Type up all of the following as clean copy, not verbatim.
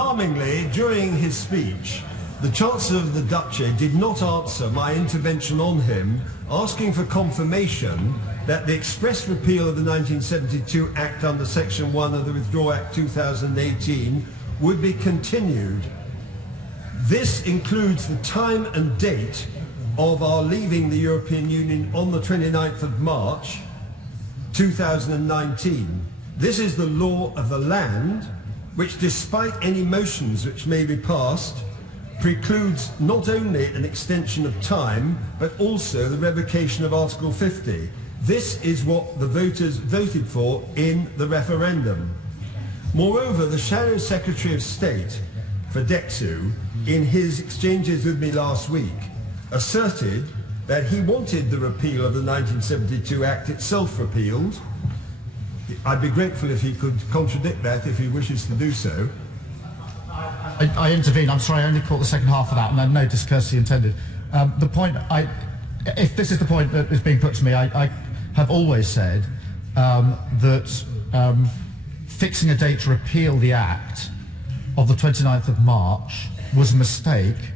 Alarmingly, during his speech, the Chancellor of the Duchy did not answer my intervention on him, asking for confirmation that the express repeal of the 1972 Act under Section 1 of the Withdrawal Act 2018 would be continued. This includes the time and date of our leaving the European Union on the 29th of March 2019. This is the law of the land, which, despite any motions which may be passed, precludes not only an extension of time, but also the revocation of Article 50. This is what the voters voted for in the referendum. Moreover, the Shadow Secretary of State for DEXU, in his exchanges with me last week, asserted that he wanted the repeal of the 1972 Act itself repealed. I'd be grateful if he could contradict that if he wishes to do so. I intervene. I'm sorry, I only caught the second half of that, and no discourtesy intended. The point, if this is the point that is being put to me, I have always said that fixing a date to repeal the Act of the 29th of March was a mistake,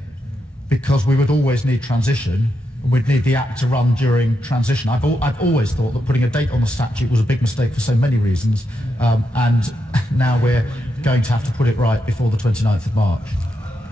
because we would always need transition, and we'd need the Act to run during transition. I've always thought that putting a date on the statute was a big mistake for so many reasons, and now we're going to have to put it right before the 29th of March.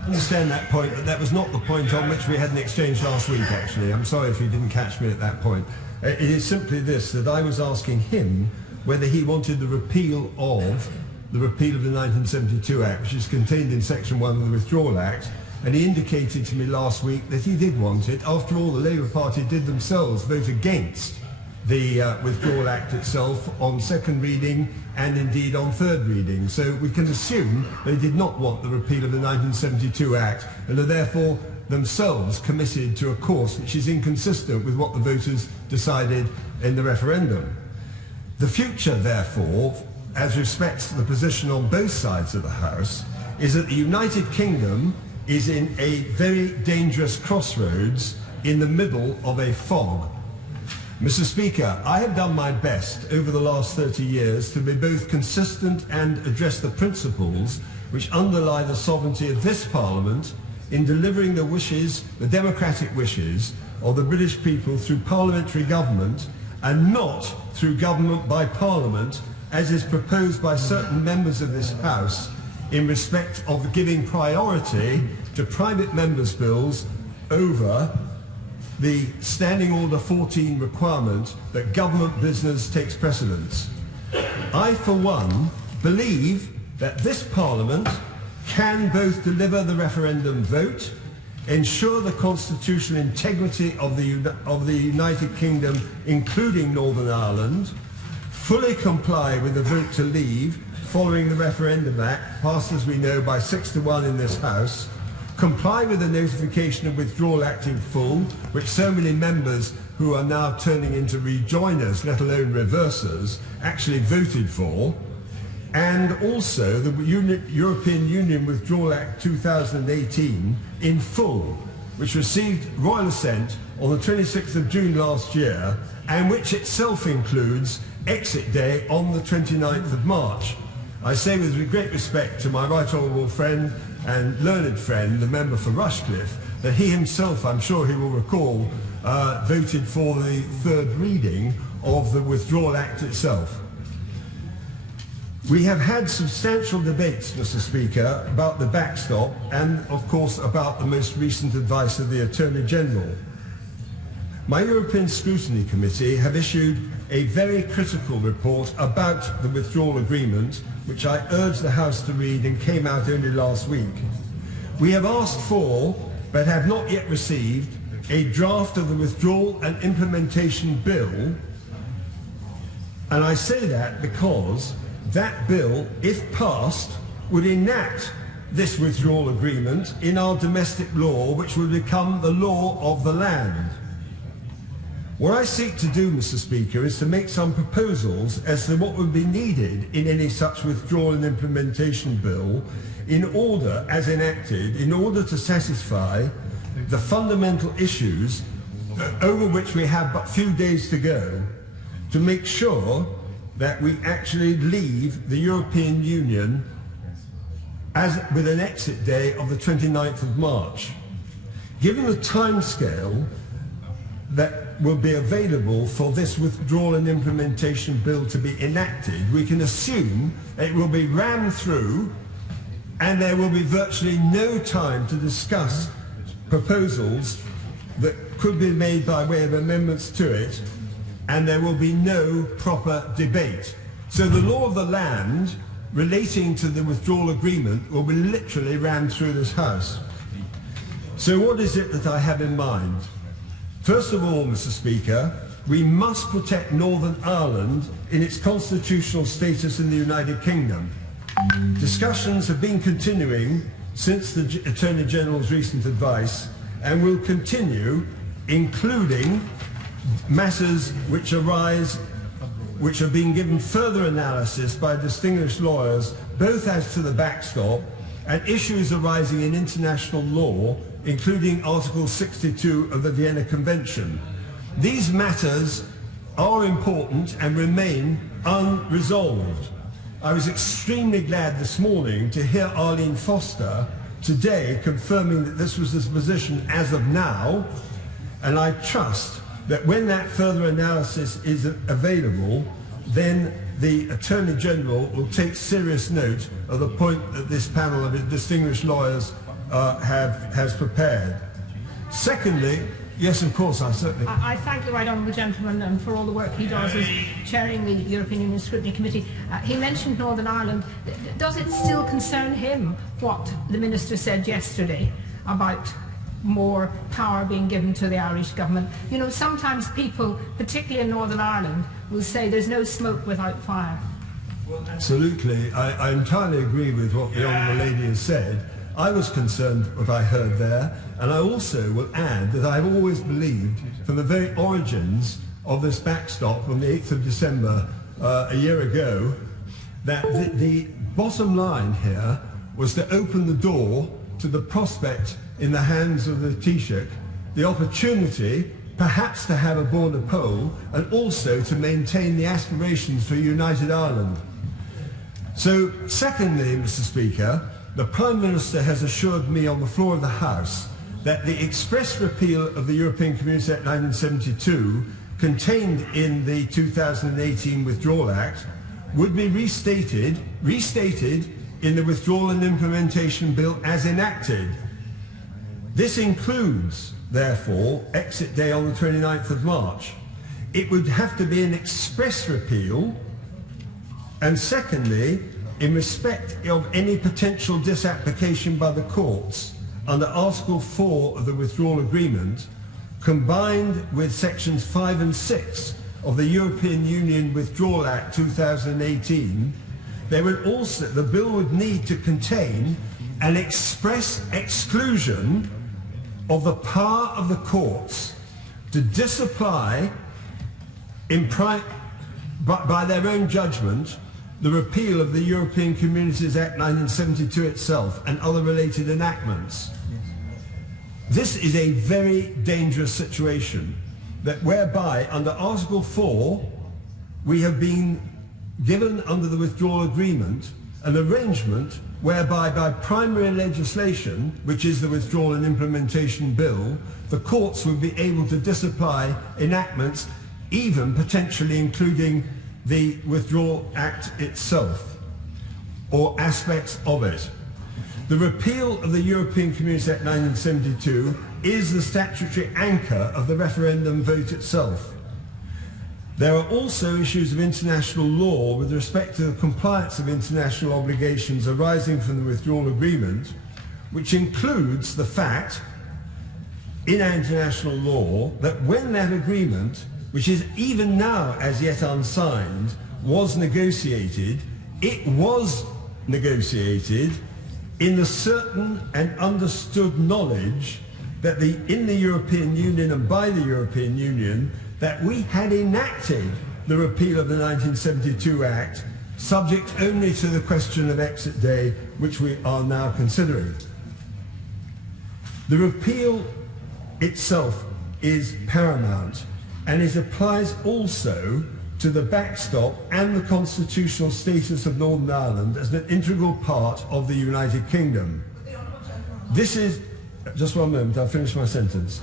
I understand that point, but that was not the point on which we had an exchange last week, actually. I'm sorry if you didn't catch me at that point. It is simply this, that I was asking him whether he wanted the repeal of the 1972 Act, which is contained in Section 1 of the Withdrawal Act, and he indicated to me last week that he did want it. After all, the Labour Party did themselves vote against the Withdrawal Act itself on second reading and indeed on third reading. So we can assume they did not want the repeal of the 1972 Act and are therefore themselves committed to a course which is inconsistent with what the voters decided in the referendum. The future, therefore, as respects the position on both sides of the House, is that the United Kingdom is in a very dangerous crossroads in the middle of a fog. Mr. Speaker, I have done my best over the last 30 years to be both consistent and address the principles which underlie the sovereignty of this Parliament in delivering the wishes, the democratic wishes, of the British people through parliamentary government and not through government by Parliament, as is proposed by certain members of this House in respect of giving priority to private members' bills over the Standing Order 14 requirement that government business takes precedence. I, for one, believe that this Parliament can both deliver the referendum vote, ensure the constitutional integrity of the United Kingdom, including Northern Ireland, fully comply with the vote to leave following the Referendum Act, passed as we know by 6-1 in this House, comply with the Notification of Withdrawal Act in full, which so many members who are now turning into rejoiners, let alone reversers, actually voted for, and also the European Union Withdrawal Act 2018 in full, which received royal assent on the 26th of June last year, and which itself includes exit day on the 29th of March. I say with great respect to my right honourable friend and learned friend, the member for Rushcliffe, that he himself, I'm sure he will recall, voted for the third reading of the Withdrawal Act itself. We have had substantial debates, Mr. Speaker, about the backstop and, of course, about the most recent advice of the Attorney General. My European Scrutiny Committee have issued a very critical report about the withdrawal agreement, which I urged the House to read and came out only last week. We have asked for, but have not yet received, a draft of the withdrawal and implementation bill, and I say that because that bill, if passed, would enact this withdrawal agreement in our domestic law, which would become the law of the land. What I seek to do, Mr. Speaker, is to make some proposals as to what would be needed in any such withdrawal and implementation bill in order, as enacted, in order to satisfy the fundamental issues over which we have but few days to go, to make sure that we actually leave the European Union as with an exit day of the 29th of March. Given the timescale that will be available for this withdrawal and implementation bill to be enacted, we can assume it will be rammed through and there will be virtually no time to discuss proposals that could be made by way of amendments to it, and there will be no proper debate. So the law of the land relating to the withdrawal agreement will be literally rammed through this House. So what is it that I have in mind? First of all, Mr. Speaker, we must protect Northern Ireland in its constitutional status in the United Kingdom. Discussions have been continuing since the Attorney General's recent advice and will continue, including matters which arise, which are being given further analysis by distinguished lawyers, both as to the backstop and issues arising in international law, including Article 62 of the Vienna Convention. These matters are important and remain unresolved. I was extremely glad this morning to hear Arlene Foster today confirming that this was his position as of now, and I trust that when that further analysis is available, then the Attorney General will take serious note of the point that this panel of distinguished lawyers has prepared. Secondly, yes, of course, I certainly... I thank the right honourable gentleman for all the work he does as chairing the European Union Scrutiny Committee. He mentioned Northern Ireland. Does it still concern him what the Minister said yesterday about more power being given to the Irish government? You know, sometimes people, particularly in Northern Ireland, will say there's no smoke without fire. Well, absolutely. I entirely agree with what the Honourable Lady has said. I was concerned what I heard there, and I also will add that I've always believed from the very origins of this backstop on the 8th of December a year ago that the bottom line here was to open the door to the prospect in the hands of the Taoiseach, the opportunity perhaps to have a border poll and also to maintain the aspirations for a united Ireland. So secondly, Mr. Speaker, the Prime Minister has assured me on the floor of the House that the express repeal of the European Community Act 1972 contained in the 2018 Withdrawal Act would be restated in the Withdrawal and Implementation Bill as enacted. This includes, therefore, exit day on the 29th of March. It would have to be an express repeal, and secondly, in respect of any potential disapplication by the courts under Article 4 of the Withdrawal Agreement, combined with Sections 5 and 6 of the European Union Withdrawal Act 2018, the bill would need to contain an express exclusion of the power of the courts to disapply by their own judgment the repeal of the European Communities Act 1972 itself and other related enactments. This is a very dangerous situation whereby under Article 4 we have been given under the withdrawal agreement an arrangement whereby by primary legislation, which is the Withdrawal and Implementation Bill, the courts would be able to disapply enactments, even potentially including the Withdrawal Act itself, or aspects of it. The repeal of the European Community Act 1972 is the statutory anchor of the referendum vote itself. There are also issues of international law with respect to the compliance of international obligations arising from the withdrawal agreement, which includes the fact in our international law that when that agreement, which is even now as yet unsigned, was negotiated, it was negotiated in the certain and understood knowledge that in the European Union and by the European Union that we had enacted the repeal of the 1972 Act, subject only to the question of exit day, which we are now considering. The repeal itself is paramount, and it applies also to the backstop and the constitutional status of Northern Ireland as an integral part of the United Kingdom. This is, just one moment, I'll finish my sentence.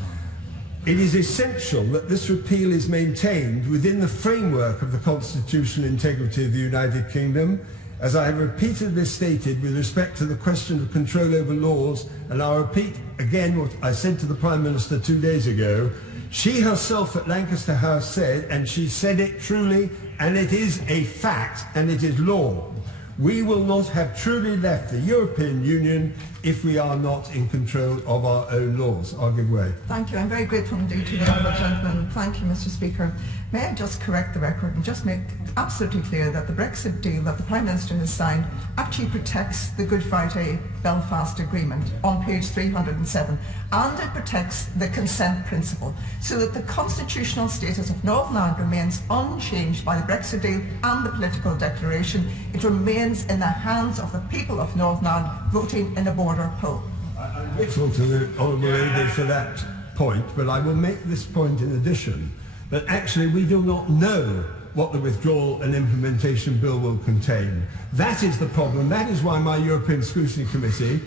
It is essential that this repeal is maintained within the framework of the constitutional integrity of the United Kingdom, as I have repeatedly stated with respect to the question of control over laws, and I'll repeat again what I said to the Prime Minister 2 days ago. She herself at Lancaster House said, and she said it truly, and it is a fact, and it is law. We will not have truly left the European Union if we are not in control of our own laws. I'll give way. Thank you. I'm very grateful indeed to the Honourable Gentleman. Thank you, Mr. Speaker. May I just correct the record and just make absolutely clear that the Brexit deal that the Prime Minister has signed actually protects the Good Friday Belfast Agreement on page 307, and it protects the consent principle, so that the constitutional status of Northern Ireland remains unchanged by the Brexit deal and the political declaration. It remains in the hands of the people of Northern Ireland voting in a border poll. I'm grateful to the Honourable Lady for that point, but I will make this point in addition, that actually we do not know what the withdrawal and implementation bill will contain. That is the problem. That is why my European Scrutiny Committee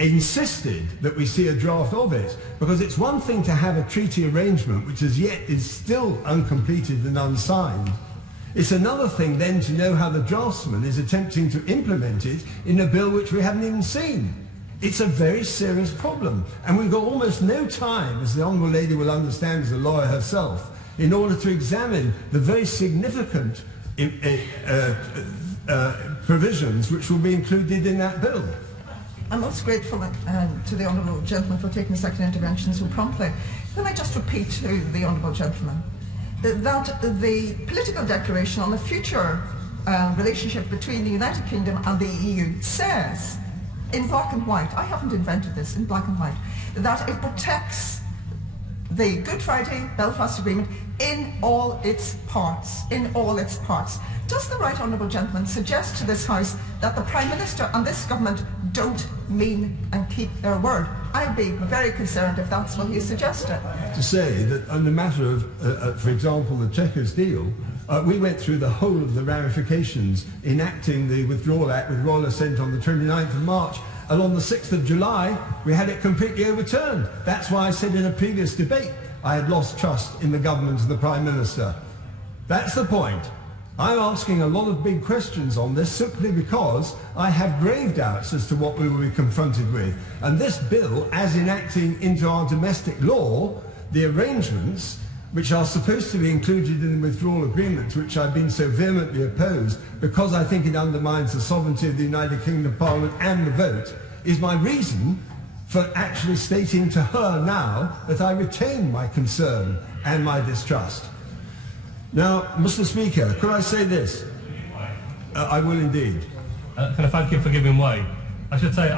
insisted that we see a draft of it, because it's one thing to have a treaty arrangement which as yet is still uncompleted and unsigned. It's another thing then to know how the draftsman is attempting to implement it in a bill which we haven't even seen. It's a very serious problem, and we've got almost no time, as the Honourable Lady will understand as a lawyer herself, in order to examine the very significant provisions which will be included in that bill. I'm most grateful to the Honourable Gentleman for taking a second intervention so promptly. Can I just repeat to the Honourable Gentleman that the political declaration on the future relationship between the United Kingdom and the EU says, in black and white, I haven't invented this, in black and white, that it protects the Good Friday Belfast Agreement in all its parts, Does the Right Honourable Gentleman suggest to this House that the Prime Minister and this government don't mean and keep their word? I'd be very concerned if that's what he suggested. To say that on the matter of, for example, the Chequers deal, we went through the whole of the ramifications enacting the Withdrawal Act with royal assent on the 29th of March, and on the 6th of July we had it completely overturned. That's why I said in a previous debate I had lost trust in the government and the Prime Minister. That's the point. I'm asking a lot of big questions on this simply because I have grave doubts as to what we will be confronted with. And this bill, as enacting into our domestic law, the arrangements which are supposed to be included in the withdrawal agreement, which I've been so vehemently opposed because I think it undermines the sovereignty of the United Kingdom Parliament and the vote, is my reason for actually stating to her now that I retain my concern and my distrust. Now, Mr. Speaker, could I say this? I will indeed. Can I thank you for giving way? I should say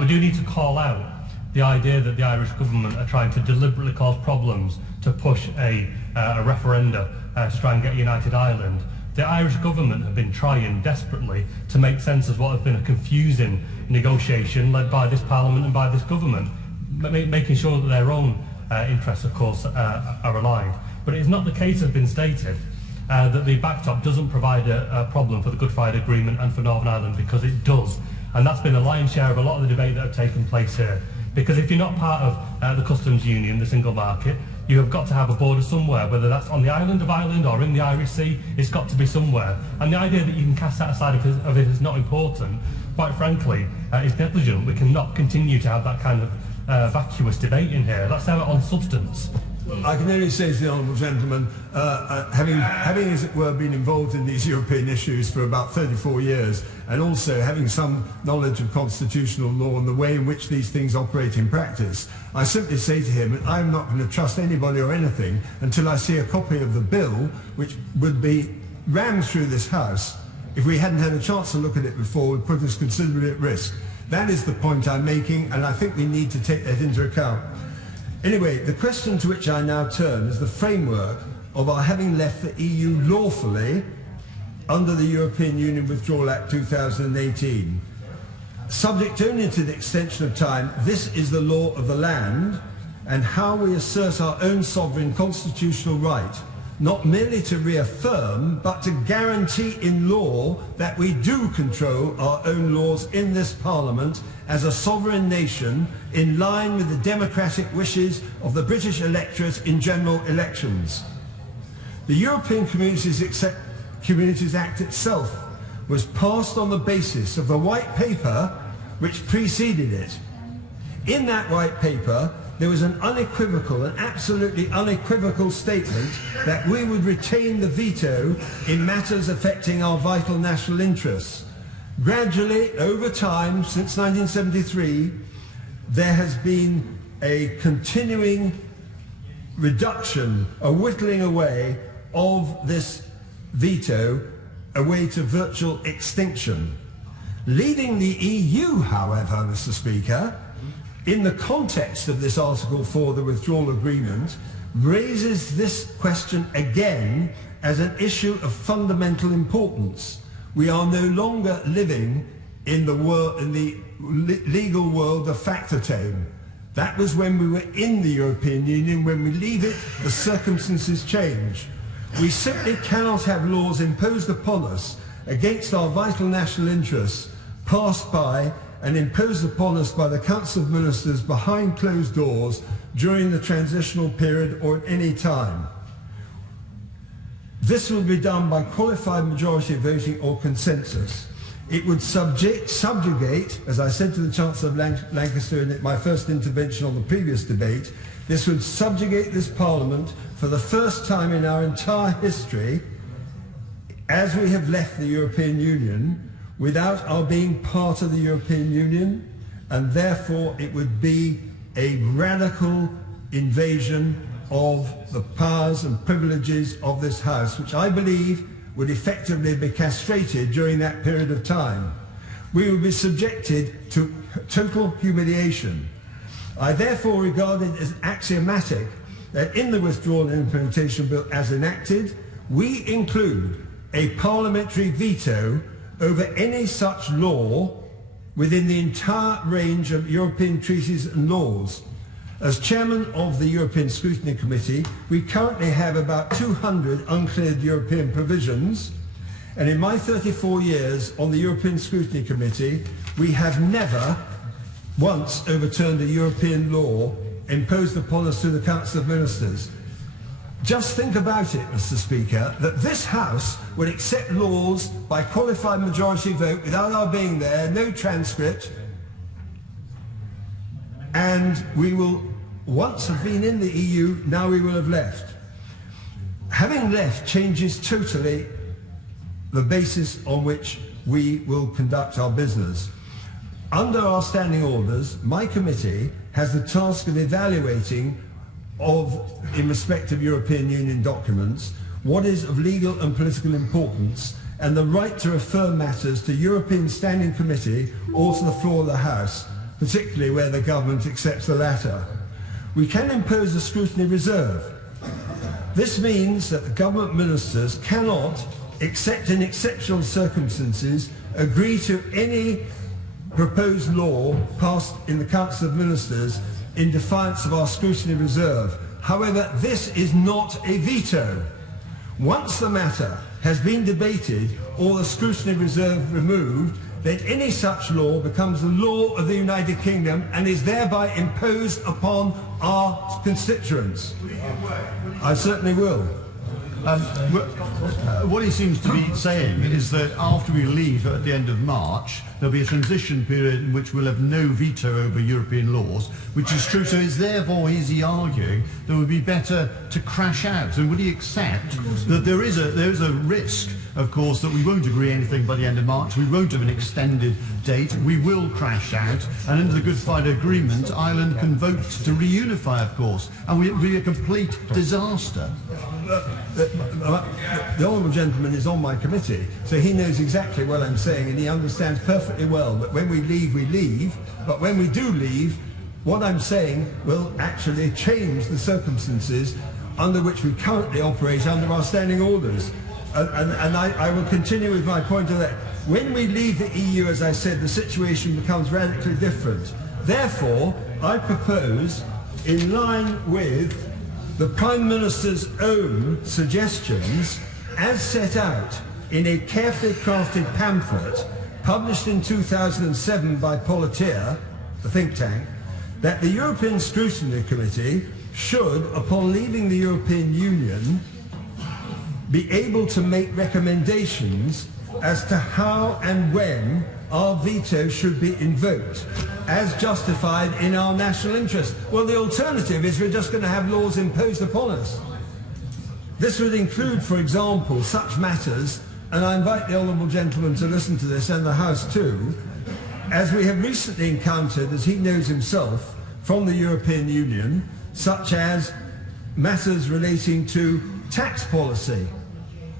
we do need to call out the idea that the Irish government are trying to deliberately cause problems to push a referenda to try and get United Ireland. The Irish government have been trying desperately to make sense of what has been a confusing negotiation led by this Parliament and by this government, making sure that their own interests, of course, are aligned. But it is not the case, as has been stated, that the backstop doesn't provide a problem for the Good Friday Agreement and for Northern Ireland, because it does. And that's been the lion's share of a lot of the debate that have taken place here. Because if you're not part of the customs union, the single market, you have got to have a border somewhere, whether that's on the island of Ireland or in the Irish Sea, it's got to be somewhere. And the idea that you can cast that aside of it is not important, quite frankly, is negligent. We cannot continue to have that kind of vacuous debate in here. Let's have it on substance. I can only say to the Honourable Gentleman, having as it were been involved in these European issues for about 34 years, and also having some knowledge of constitutional law and the way in which these things operate in practice, I simply say to him that I'm not going to trust anybody or anything until I see a copy of the bill, which would be rammed through this House. If we hadn't had a chance to look at it before, would put us considerably at risk. That is the point I'm making, and I think we need to take that into account. Anyway, the question to which I now turn is the framework of our having left the EU lawfully under the European Union Withdrawal Act 2018. Subject only to the extension of time, this is the law of the land, and how we assert our own sovereign constitutional right not merely to reaffirm, but to guarantee in law that we do control our own laws in this Parliament as a sovereign nation in line with the democratic wishes of the British electorate in general elections. The European Communities Act itself was passed on the basis of the white paper which preceded it. In that white paper, there was an absolutely unequivocal statement that we would retain the veto in matters affecting our vital national interests. Gradually, over time, since 1973, there has been a continuing reduction, a whittling away of this veto away to virtual extinction. Leaving the EU, however, Mr. Speaker, in the context of this Article 4, the withdrawal agreement, raises this question again as an issue of fundamental importance. We are no longer living in the legal world of factotum. That was when we were in the European Union. When we leave it, the circumstances change. We simply cannot have laws imposed upon us against our vital national interests, passed by and imposed upon us by the Council of Ministers behind closed doors during the transitional period or at any time. This will be done by qualified majority voting or consensus. It would subjugate, as I said to the Chancellor of Lancaster in my first intervention on the previous debate, this would subjugate this Parliament for the first time in our entire history, as we have left the European Union, without our being part of the European Union, and therefore it would be a radical invasion of the powers and privileges of this House, which I believe would effectively be castrated during that period of time. We would be subjected to total humiliation. I therefore regard it as axiomatic that in the Withdrawal and Implementation Bill as enacted, we include a parliamentary veto over any such law within the entire range of European treaties and laws. As chairman of the European Scrutiny Committee, we currently have about 200 uncleared European provisions, and in my 34 years on the European Scrutiny Committee, we have never once overturned a European law imposed upon us through the Council of Ministers. Just think about it, Mr. Speaker, that this House would accept laws by qualified majority vote without our being there, no transcript, and we will once have been in the EU, now we will have left. Having left changes totally the basis on which we will conduct our business. Under our standing orders, my committee has the task of evaluating in respect of European Union documents, what is of legal and political importance, and the right to refer matters to European Standing Committee or to the floor of the House, particularly where the government accepts the latter. We can impose a scrutiny reserve. This means that the government ministers cannot, except in exceptional circumstances, agree to any proposed law passed in the Council of Ministers in defiance of our scrutiny reserve. However, this is not a veto. Once the matter has been debated or the scrutiny reserve removed, then any such law becomes the law of the United Kingdom and is thereby imposed upon our constituents. I certainly will. What he seems to be saying is that after we leave at the end of March, there'll be a transition period in which we'll have no veto over European laws, which is true. So is therefore, is he arguing that it would be better to crash out? And would he accept that there is a risk, of course, that we won't agree anything by the end of March, we won't have an extended date, we will crash out, and under the Good Friday Agreement, Ireland can vote to reunify, of course, and it will be a complete disaster. The honourable gentleman is on my committee, so he knows exactly what I'm saying, and he understands perfectly well that when we leave, but when we do leave, what I'm saying will actually change the circumstances under which we currently operate under our standing orders. And I will continue with my point of that. When we leave the EU, as I said, the situation becomes radically different. Therefore, I propose, in line with the Prime Minister's own suggestions as set out in a carefully crafted pamphlet published in 2007 by Politeia, the think tank, that the European Scrutiny Committee should, upon leaving the European Union, be able to make recommendations as to how and when our veto should be invoked as justified in our national interest. Well, the alternative is we're just going to have laws imposed upon us. This would include, for example, such matters, and I invite the honourable gentleman to listen to this, and the House too, as we have recently encountered, as he knows himself, from the European Union, such as matters relating to tax policy.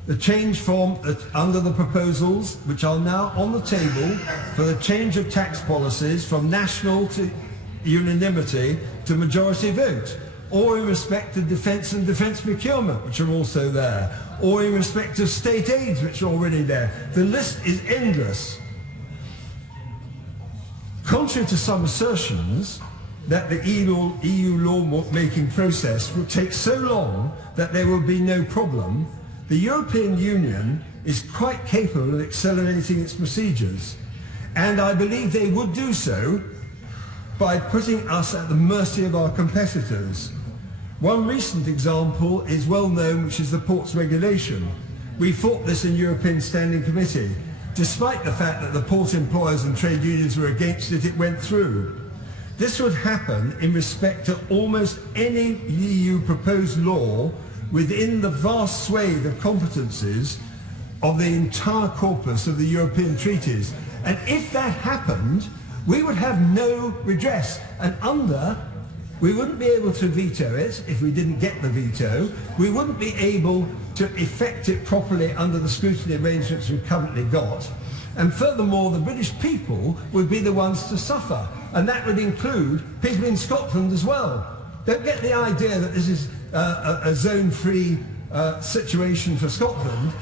The change from, under the proposals, which are now on the table, for the change of tax policies from national to unanimity to majority vote, or in respect of defence and defence procurement, which are also there, or in respect of state aids, which are already there. The list is endless. Contrary to some assertions that the EU law-making process will take so long that there will be no problem, the European Union is quite capable of accelerating its procedures, and I believe they would do so by putting us at the mercy of our competitors. One recent example is well known, which is the ports regulation. We fought this in European Standing Committee. Despite the fact that the port employers and trade unions were against it, it went through. This would happen in respect to almost any EU proposed law within the vast swathe of competencies of the entire corpus of the European treaties. And if that happened, we would have no redress. And we wouldn't be able to veto it if we didn't get the veto. We wouldn't be able to effect it properly under the scrutiny arrangements we've currently got. And furthermore, the British people would be the ones to suffer. And that would include people in Scotland as well. Don't get the idea that this is a zone-free situation for Scotland.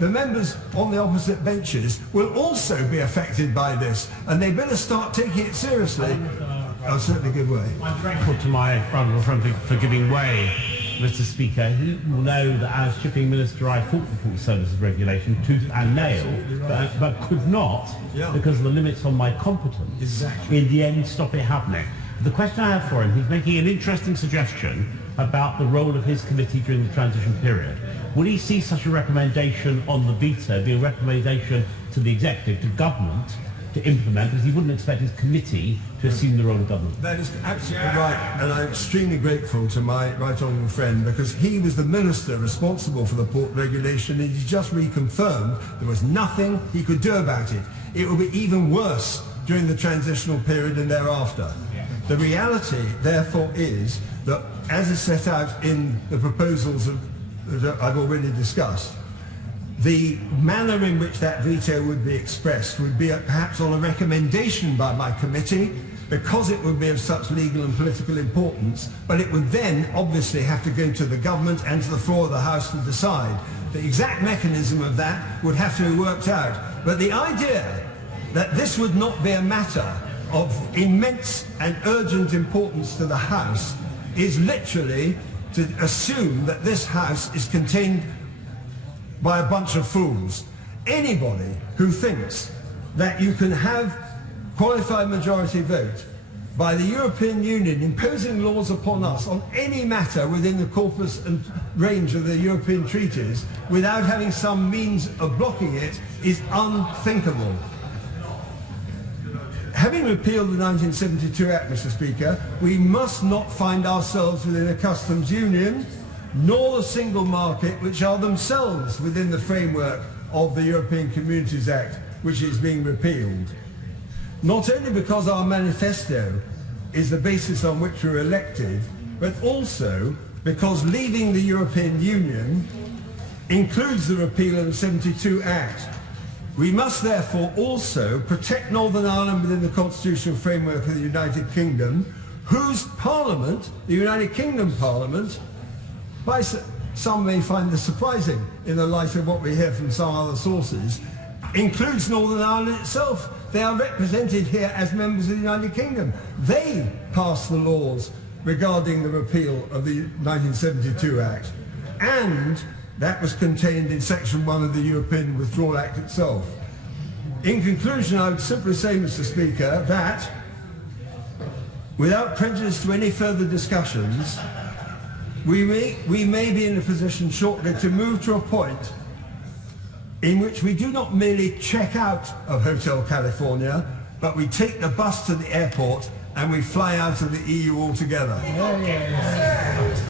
The members on the opposite benches, will also be affected by this, and they better start taking it seriously. I'll certainly give way. I'm grateful to my honourable friend for giving way, Mr. Speaker. He will know that as Shipping Minister I fought for Port Services Regulation tooth and nail, but could not, because of the limits on my competence, in the end stop it happening. The question I have for him, he's making an interesting suggestion about the role of his committee during the transition period. Will he see such a recommendation on the veto be a recommendation to the executive, to government, to implement, because he wouldn't expect his committee to assume the role of government? That is absolutely right, and I'm extremely grateful to my right honourable friend, because he was the minister responsible for the port regulation, and he just reconfirmed there was nothing he could do about it. It will be even worse during the transitional period and thereafter. The reality, therefore, is that, as is set out in the proposals that I've already discussed, the manner in which that veto would be expressed would be perhaps on a recommendation by my committee, because it would be of such legal and political importance, but it would then obviously have to go to the government and to the floor of the House to decide. The exact mechanism of that would have to be worked out. But the idea that this would not be a matter of immense and urgent importance to the House is literally to assume that this House is contained by a bunch of fools. Anybody who thinks that you can have qualified majority vote by the European Union imposing laws upon us on any matter within the corpus and range of the European treaties without having some means of blocking it is unthinkable. Having repealed the 1972 Act, Mr. Speaker, we must not find ourselves within a customs union, nor the single market, which are themselves within the framework of the European Communities Act, which is being repealed. Not only because our manifesto is the basis on which we were elected, but also because leaving the European Union includes the repeal of the 72 Act. We must therefore also protect Northern Ireland within the constitutional framework of the United Kingdom, whose Parliament, the United Kingdom Parliament, some may find this surprising in the light of what we hear from some other sources, includes Northern Ireland itself. They are represented here as members of the United Kingdom. They pass the laws regarding the repeal of the 1972 Act, and that was contained in Section 1 of the European Withdrawal Act itself. In conclusion, I would simply say, Mr. Speaker, that without prejudice to any further discussions, we may be in a position shortly to move to a point in which we do not merely check out of Hotel California, but we take the bus to the airport and we fly out of the EU altogether.